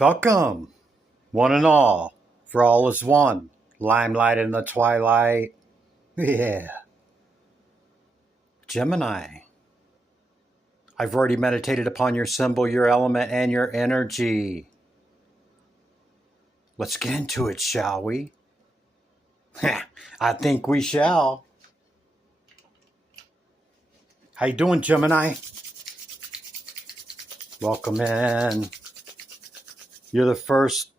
Welcome, one and all, for all is one. Limelight in the twilight. Yeah. Gemini. I've already meditated upon your symbol, your element, and your energy. Let's get into it, shall we? I think we shall. How you doing, Gemini? Welcome in. You're the first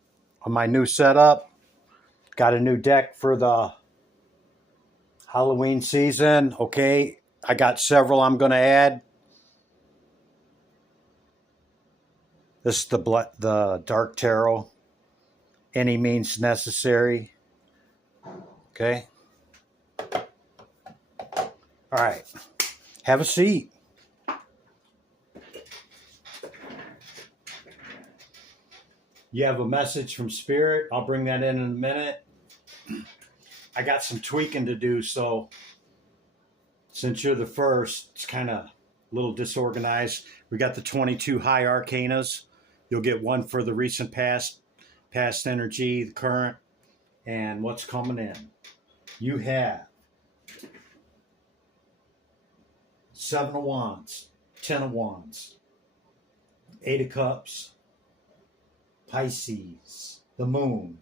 on my new setup. Got a new deck for the Halloween season. Okay, I got several I'm going to add. This is the Dark Tarot. Any means necessary. Okay. All right. Have a seat. You have a message from Spirit. I'll bring that in a minute. I got some tweaking to do, so since you're the first, it's kind of a little disorganized. We got the 22 high arcanas. You'll get one for the recent past energy, the current, and what's coming in. You have 7 of Wands, 10 of Wands, 8 of Cups, Pisces, the Moon,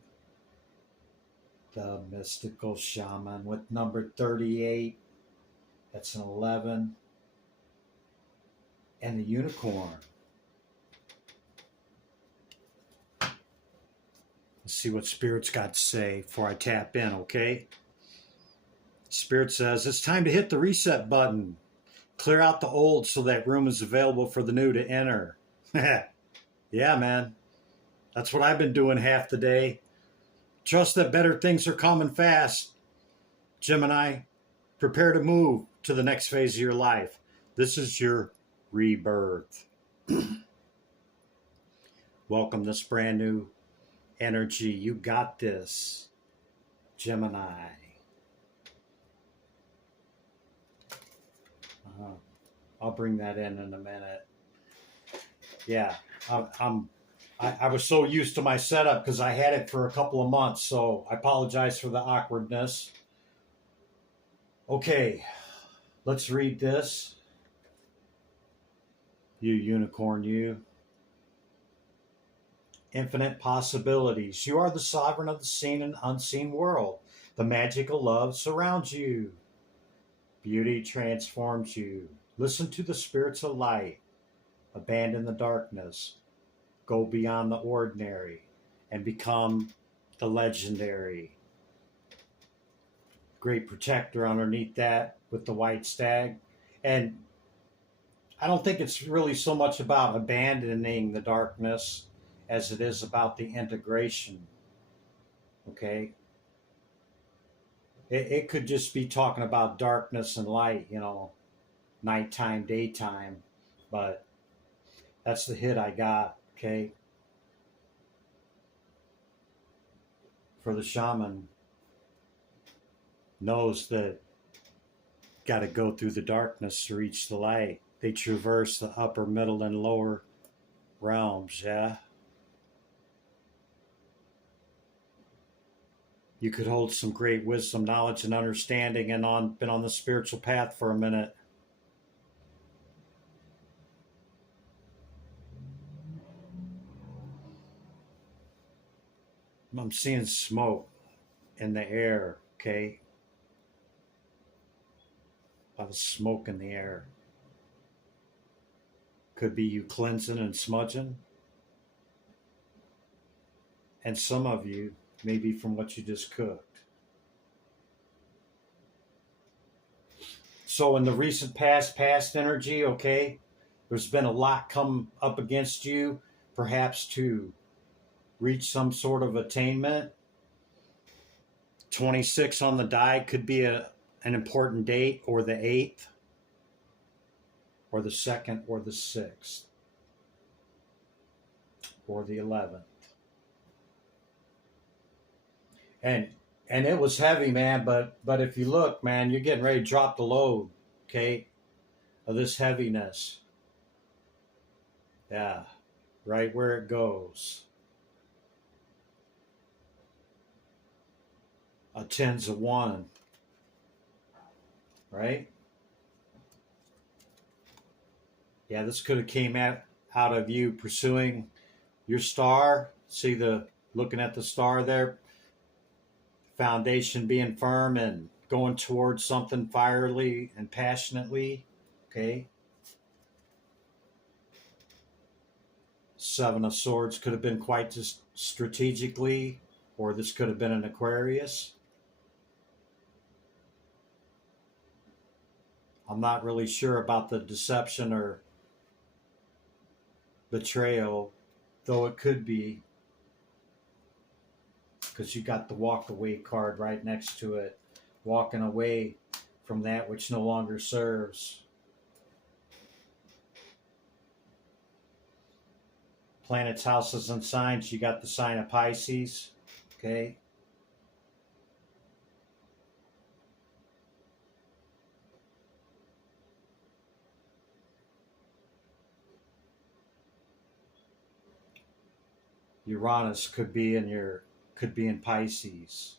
the mystical shaman with number 38, that's an 11, and the unicorn. Let's see what Spirit's got to say before I tap in, okay? Spirit says, it's time to hit the reset button. Clear out the old so that room is available for the new to enter. Yeah, man. That's what I've been doing half the day. Trust that better things are coming fast. Gemini, prepare to move to the next phase of your life. This is your rebirth. Welcome this brand new energy. You got this, Gemini. I'll bring that in a minute. Yeah, I was so used to my setup because I had it for a couple of months, so I apologize for the awkwardness. Okay, let's read this. You unicorn, you. Infinite possibilities. You are the sovereign of the seen and unseen world. The magical love surrounds you. Beauty transforms you. Listen to the spirits of light. Abandon the darkness. Go beyond the ordinary and become the legendary. Great protector underneath that with the white stag. And I don't think it's really so much about abandoning the darkness as it is about the integration. Okay? It could just be talking about darkness and light, nighttime, daytime. But that's the hit I got, okay? For the shaman, knows that got to go through the darkness to reach the light. They traverse the upper, middle, and lower realms, yeah? You could hold some great wisdom, knowledge, and understanding and been on the spiritual path for a minute. I'm seeing smoke in the air, okay? A lot of smoke in the air. Could be you cleansing and smudging. And some of you, maybe from what you just cooked. So in the recent past energy, okay, there's been a lot come up against you, perhaps to reach some sort of attainment. 26 on the die could be an important date, or the 8th, or the 2nd, or the 6th, or the 11th. And it was heavy, man, but if you look, man, you're getting ready to drop the load, okay, of this heaviness. Yeah, right where it goes. a tens of one, right? Yeah, this could have came out of you pursuing your star. See looking at the star there, foundation being firm and going towards something fierily and passionately. Okay. Seven of Swords could have been quite just strategically, or this could have been an Aquarius. I'm not really sure about the deception or betrayal, though it could be, because you got the walk away card right next to it. Walking away from that which no longer serves. Planets, houses, and signs. You got the sign of Pisces. Okay. Uranus could be in Pisces.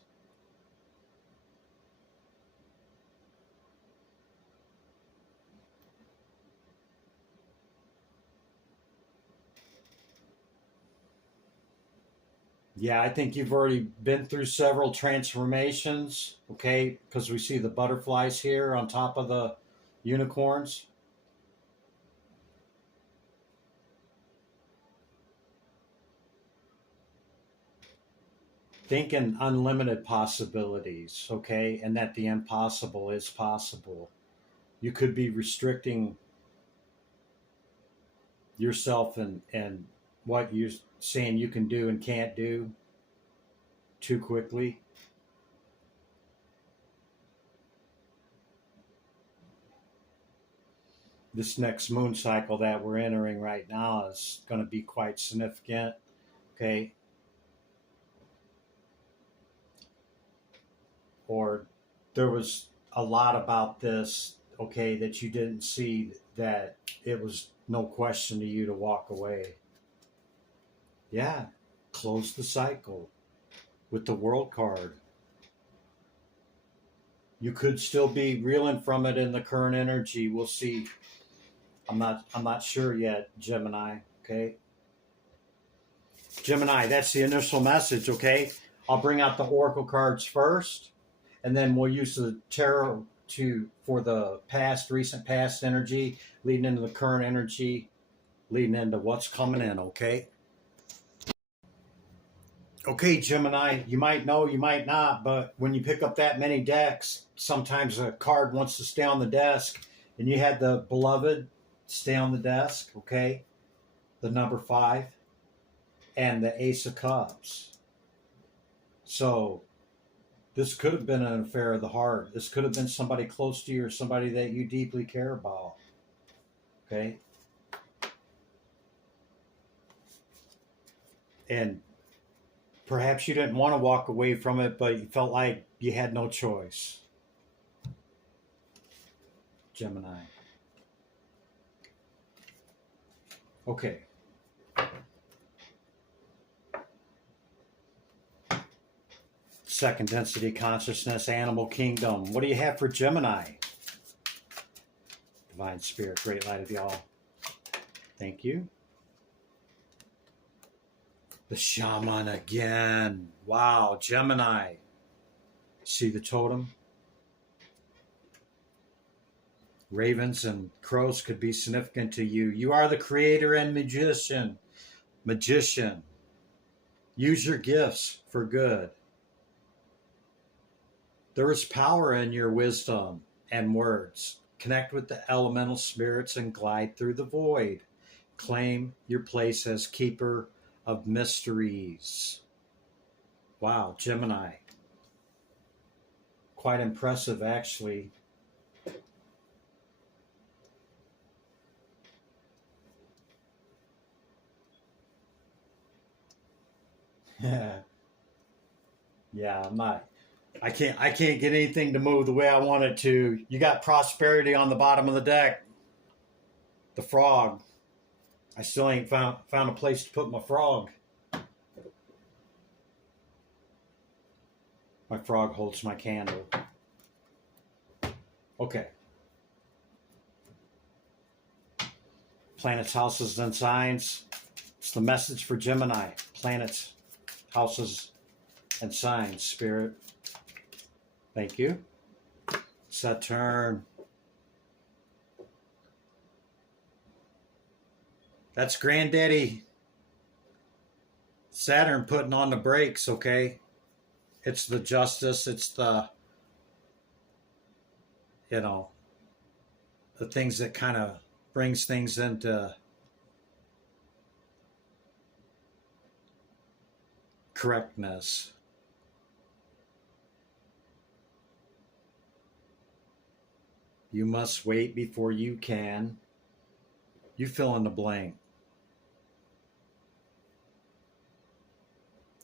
Yeah, I think you've already been through several transformations, okay? Because we see the butterflies here on top of the unicorns. Thinking unlimited possibilities, okay? And that the impossible is possible. You could be restricting yourself and what you're saying you can do and can't do too quickly. This next moon cycle that we're entering right now is going to be quite significant. Okay. Or there was a lot about this, okay, that you didn't see, that it was no question to you to walk away. Yeah. Close the cycle with the World card. You could still be reeling from it in the current energy. We'll see. I'm not sure yet, Gemini. Okay. Gemini, that's the initial message, okay? I'll bring out the Oracle cards first, and then we'll use the tarot for the recent past energy, leading into the current energy, leading into what's coming in, okay? Okay, Gemini, you might know, you might not, but when you pick up that many decks, sometimes a card wants to stay on the desk, and you had the Beloved stay on the desk, okay? The number 5, and the Ace of Cups. So this could have been an affair of the heart. This could have been somebody close to you or somebody that you deeply care about, okay? And perhaps you didn't want to walk away from it, but you felt like you had no choice. Gemini. Okay. Second density consciousness, animal kingdom. What do you have for Gemini? Divine Spirit, great light of y'all. Thank you. The shaman again. Wow, Gemini. See the totem? Ravens and crows could be significant to you. You are the creator and magician. Magician. Use your gifts for good. There is power in your wisdom and words. Connect with the elemental spirits and glide through the void. Claim your place as keeper of mysteries. Wow, Gemini. Quite impressive, actually. Yeah, I can't get anything to move the way I want it to. You got prosperity on the bottom of the deck. The frog. I still ain't found a place to put my frog. My frog holds my candle. Okay. Planets, houses, and signs. It's the message for Gemini. Planets, houses, and signs, Spirit. Thank you. Saturn. That's Granddaddy Saturn putting on the brakes, okay? It's the justice, it's the, the things that kind of brings things into correctness. You must wait before you can. You fill in the blank.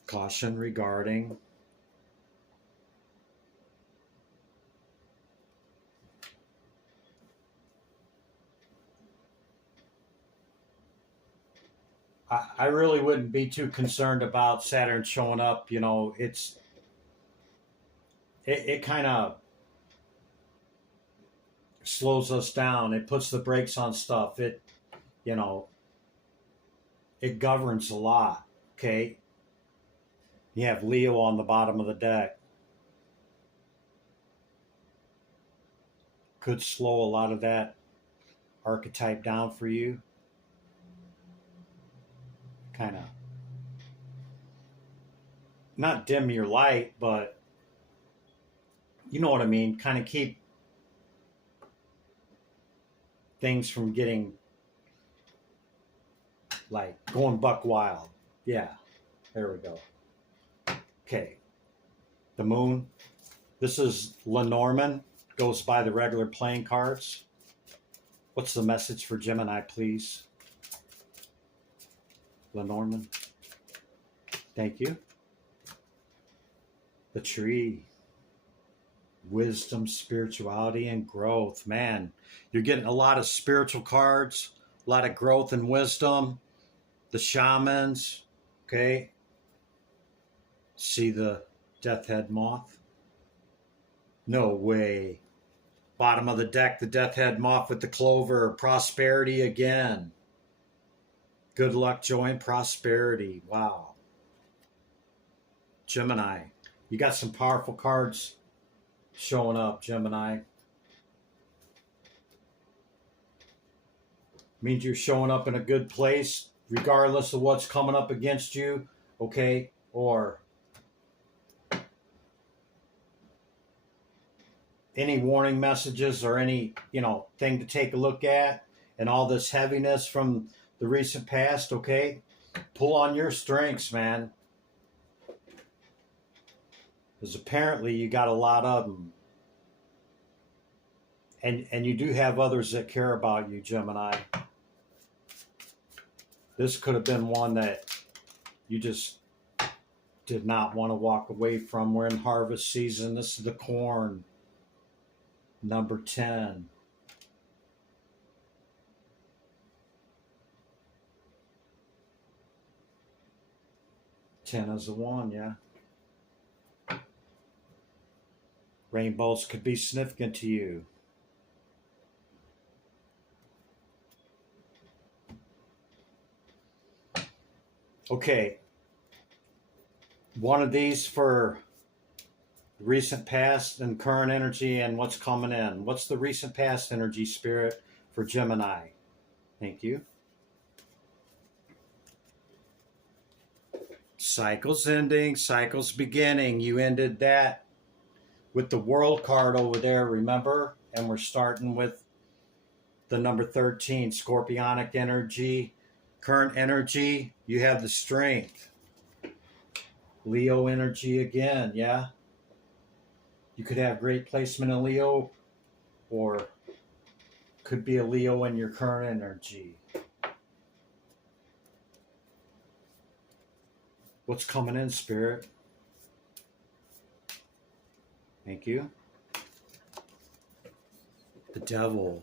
Caution regarding I really wouldn't be too concerned about Saturn showing up. It kind of slows us down. It puts the brakes on stuff. It governs a lot. Okay. You have Leo on the bottom of the deck. Could slow a lot of that archetype down for you. Kind of not dim your light, but you know what I mean. Kind of keep things from getting like going buck wild. Yeah, there we go. Okay, the moon. This is Lenormand. Goes by the regular playing cards. What's the message for Gemini, please? Lenormand. Thank you. The tree. Wisdom, spirituality, and growth. Man, you're getting a lot of spiritual cards, a lot of growth and wisdom. The shamans. Okay. See the death head moth? No way. Bottom of the deck, the death head moth with the clover. Prosperity again. Good luck, joy, and prosperity. Wow. Gemini. You got some powerful cards showing up, Gemini. Means you're showing up in a good place, regardless of what's coming up against you, okay? Or any warning messages or any, thing to take a look at, and all this heaviness from the recent past, okay? Pull on your strengths, man. Because apparently you got a lot of them. And you do have others that care about you, Gemini. This could have been one that you just did not want to walk away from. We're in harvest season. This is the corn. Number 10. Ten is a one, yeah. Rainbows could be significant to you. Okay. One of these for recent past and current energy and what's coming in. What's the recent past energy, Spirit, for Gemini? Thank you. Cycles ending, cycles beginning. You ended that with the World card over there, remember? And we're starting with the number 13, Scorpionic energy. Current energy, you have the Strength. Leo energy again, yeah? You could have great placement in Leo, or could be a Leo in your current energy. What's coming in, Spirit? Thank you. The Devil.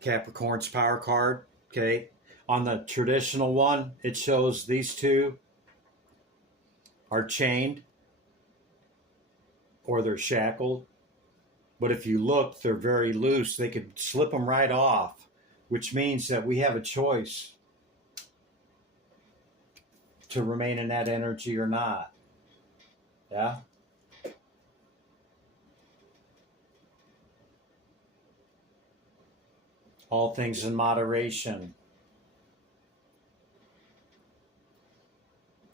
Capricorn's power card. Okay. On the traditional one, it shows these two. are chained or they're shackled. But if you look, they're very loose. They could slip them right off, which means that we have a choice to remain in that energy or not. Yeah? All things in moderation.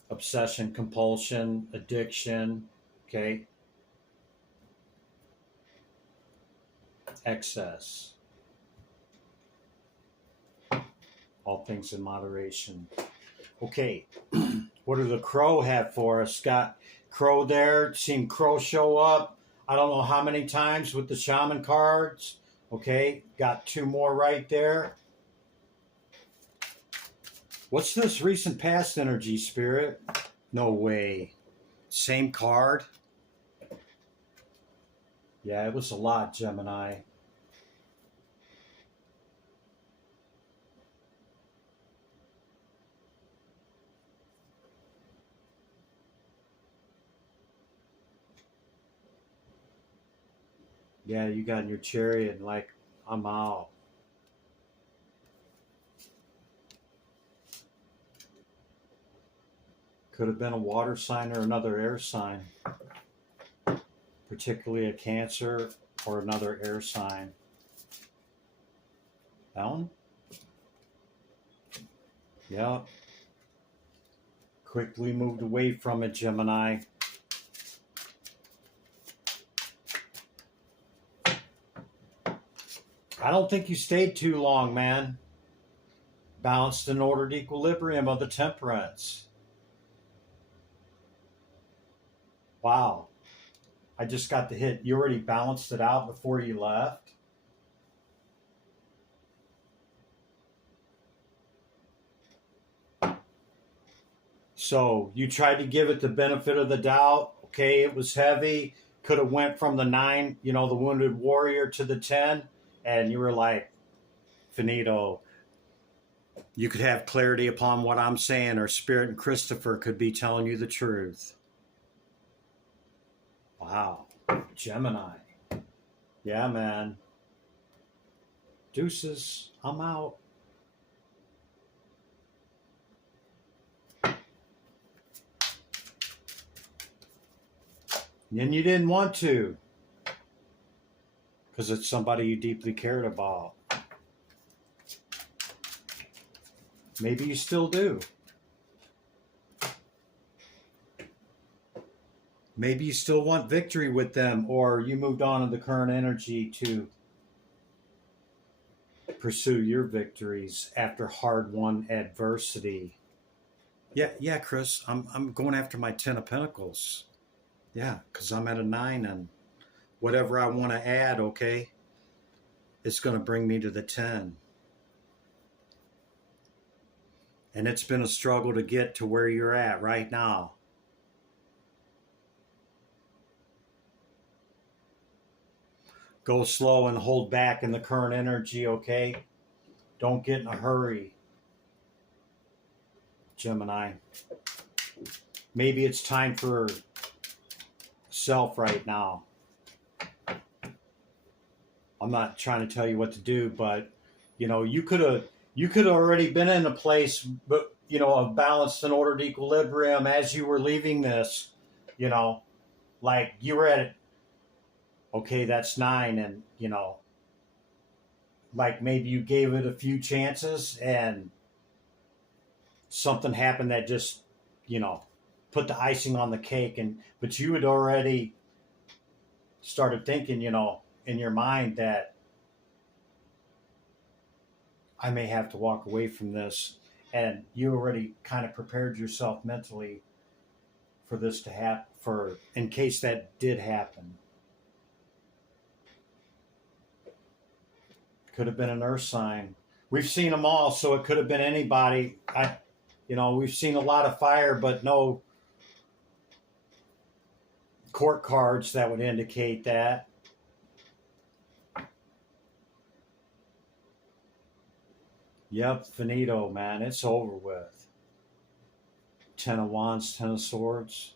Obsession, compulsion, addiction, okay? Excess. All things in moderation. Okay, what do the Crow have for us? Got Crow there. Seen Crow show up. I don't know how many times with the Shaman cards. Okay, got two more right there. What's this recent past energy, Spirit? No way. Same card? Yeah, it was a lot, Gemini. Yeah, you got in your chariot and like, I'm out. Could have been a water sign or another air sign, particularly a Cancer or another air sign. That one? Yeah. Quickly moved away from it, Gemini. I don't think you stayed too long, man. Balanced and ordered equilibrium of the temperance. Wow. I just got the hit. You already balanced it out before you left? So you tried to give it the benefit of the doubt. Okay, it was heavy. Could have went from the 9, the wounded warrior, to the 10. And you were like, finito. You could have clarity upon what I'm saying, or Spirit and Christopher could be telling you the truth. Wow. Gemini. Yeah, man. Deuces. I'm out. And you didn't want to, because it's somebody you deeply cared about. Maybe you still do. Maybe you still want victory with them, or you moved on in the current energy to pursue your victories after hard-won adversity. Yeah, Chris, I'm going after my 10 of Pentacles. Yeah, because I'm at a 9, and whatever I want to add, okay, it's going to bring me to the 10. And it's been a struggle to get to where you're at right now. Go slow and hold back in the current energy, okay? Don't get in a hurry, Gemini. Maybe it's time for self right now. I'm not trying to tell you what to do, but you could have already been in a place, but of balanced and ordered equilibrium as you were leaving this. Like you were at, okay, that's 9, and like maybe you gave it a few chances and something happened that just put the icing on the cake, but you had already started thinking in your mind that I may have to walk away from this, and you already kind of prepared yourself mentally for this to happen, for in case that did happen. Could have been an earth sign. We've seen them all, so it could have been anybody. We've seen a lot of fire, but no court cards that would indicate that. Yep, finito, man. It's over with. 10 of Wands, 10 of Swords.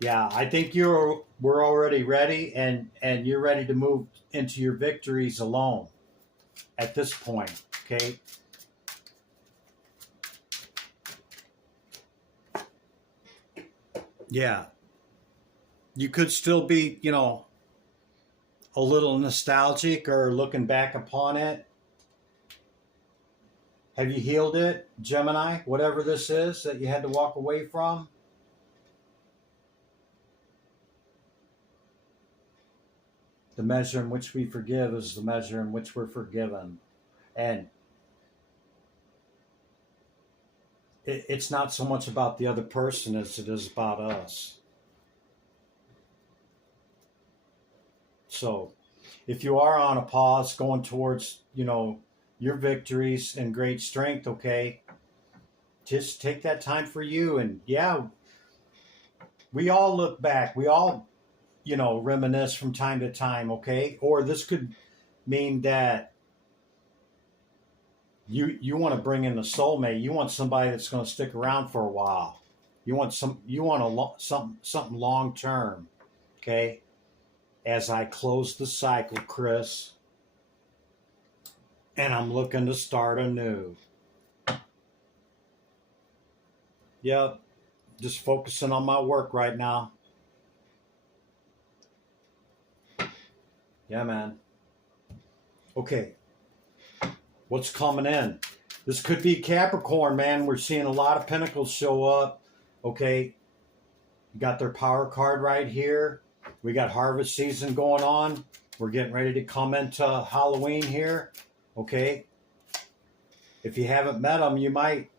Yeah, I think we're already ready, and you're ready to move into your victories alone at this point. Okay. Yeah, you could still be, a little nostalgic or looking back upon it. Have you healed it, Gemini? Whatever this is that you had to walk away from. The measure in which we forgive is the measure in which we're forgiven. And it's not so much about the other person as it is about us. So if you are on a pause going towards, your victories and great strength, okay, just take that time for you. And yeah, we all look back. We all, reminisce from time to time, okay? Or this could mean that you want to bring in a soulmate. You want somebody that's going to stick around for a while. You want something long term, okay? As I close the cycle, Chris, and I'm looking to start anew. Yep, just focusing on my work right now. Yeah, man. Okay, what's coming in? This could be Capricorn, man. We're seeing a lot of pentacles show up. Okay, you got their power card right here. We got harvest season going on. We're getting ready to come into Halloween here. Okay, if you haven't met them, you might.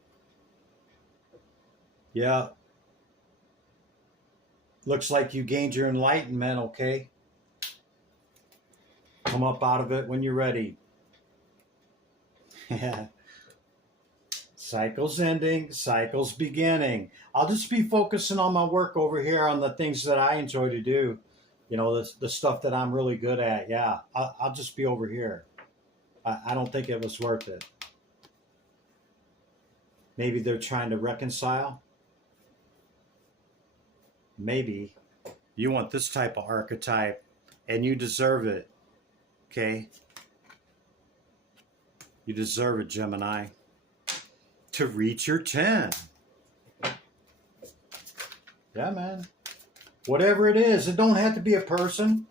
Yeah, looks like you gained your enlightenment. Okay, come up out of it when you're ready. Cycles ending, cycles beginning. I'll just be focusing on my work over here, on the things that I enjoy to do. The stuff that I'm really good at. Yeah, I'll just be over here. I don't think it was worth it. Maybe they're trying to reconcile. Maybe you want this type of archetype and you deserve it. Okay? You deserve it, Gemini. To reach your 10. Yeah, man. Whatever it is, it don't have to be a person.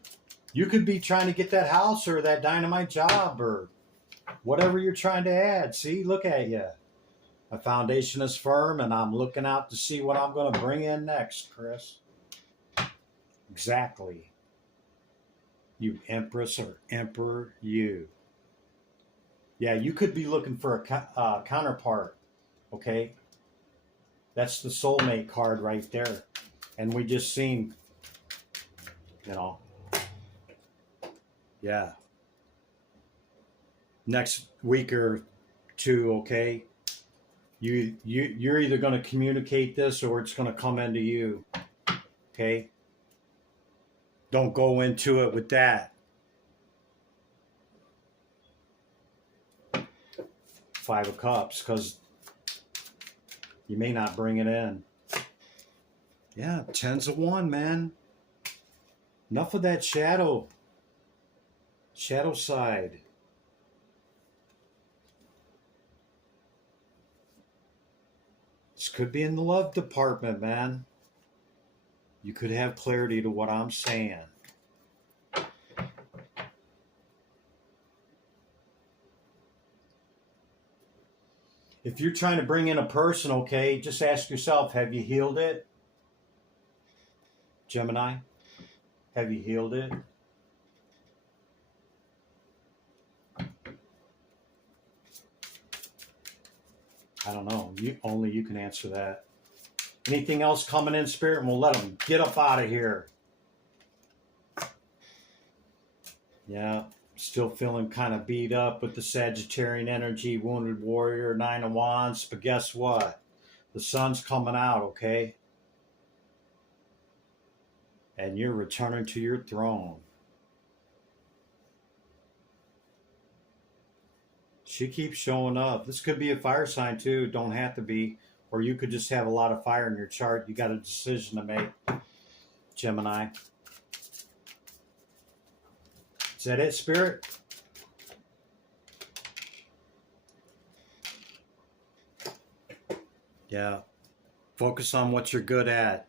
You could be trying to get that house or that dynamite job or whatever you're trying to add. See, look at you. My foundation is firm and I'm looking out to see what I'm going to bring in next, Chris. Exactly. You Empress or Emperor, you. Yeah, you could be looking for a counterpart. Okay, that's the soulmate card right there, and we just seen, yeah. Next week or two, okay. You're either going to communicate this or it's going to come into you. Okay. Don't go into it with that. 5 of Cups, because you may not bring it in. Yeah, 10s of 1, man. Enough of that shadow side. This could be in the love department, man. You could have clarity to what I'm saying. If you're trying to bring in a person, okay, just ask yourself, have you healed it? Gemini, have you healed it? I don't know. Only you can answer that. Anything else coming in, Spirit? And we'll let them get up out of here. Yeah, still feeling kind of beat up with the Sagittarian energy, Wounded Warrior, 9 of Wands. But guess what? The sun's coming out, okay? And you're returning to your throne. She keeps showing up. This could be a fire sign too. Don't have to be. Or you could just have a lot of fire in your chart. You got a decision to make. Gemini. Is that it, Spirit? Yeah. Focus on what you're good at.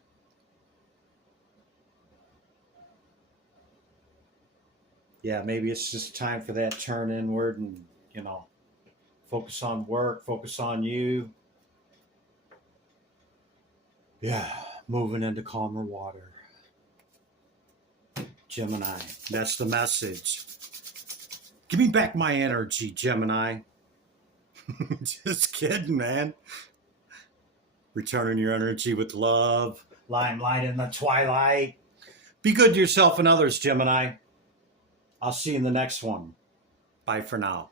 Yeah, maybe it's just time for that turn inward and, focus on work, focus on you. Yeah, moving into calmer water. Gemini, that's the message. Give me back my energy, Gemini. Just kidding, man. Returning your energy with love, limelight in the twilight. Be good to yourself and others, Gemini. I'll see you in the next one. Bye for now.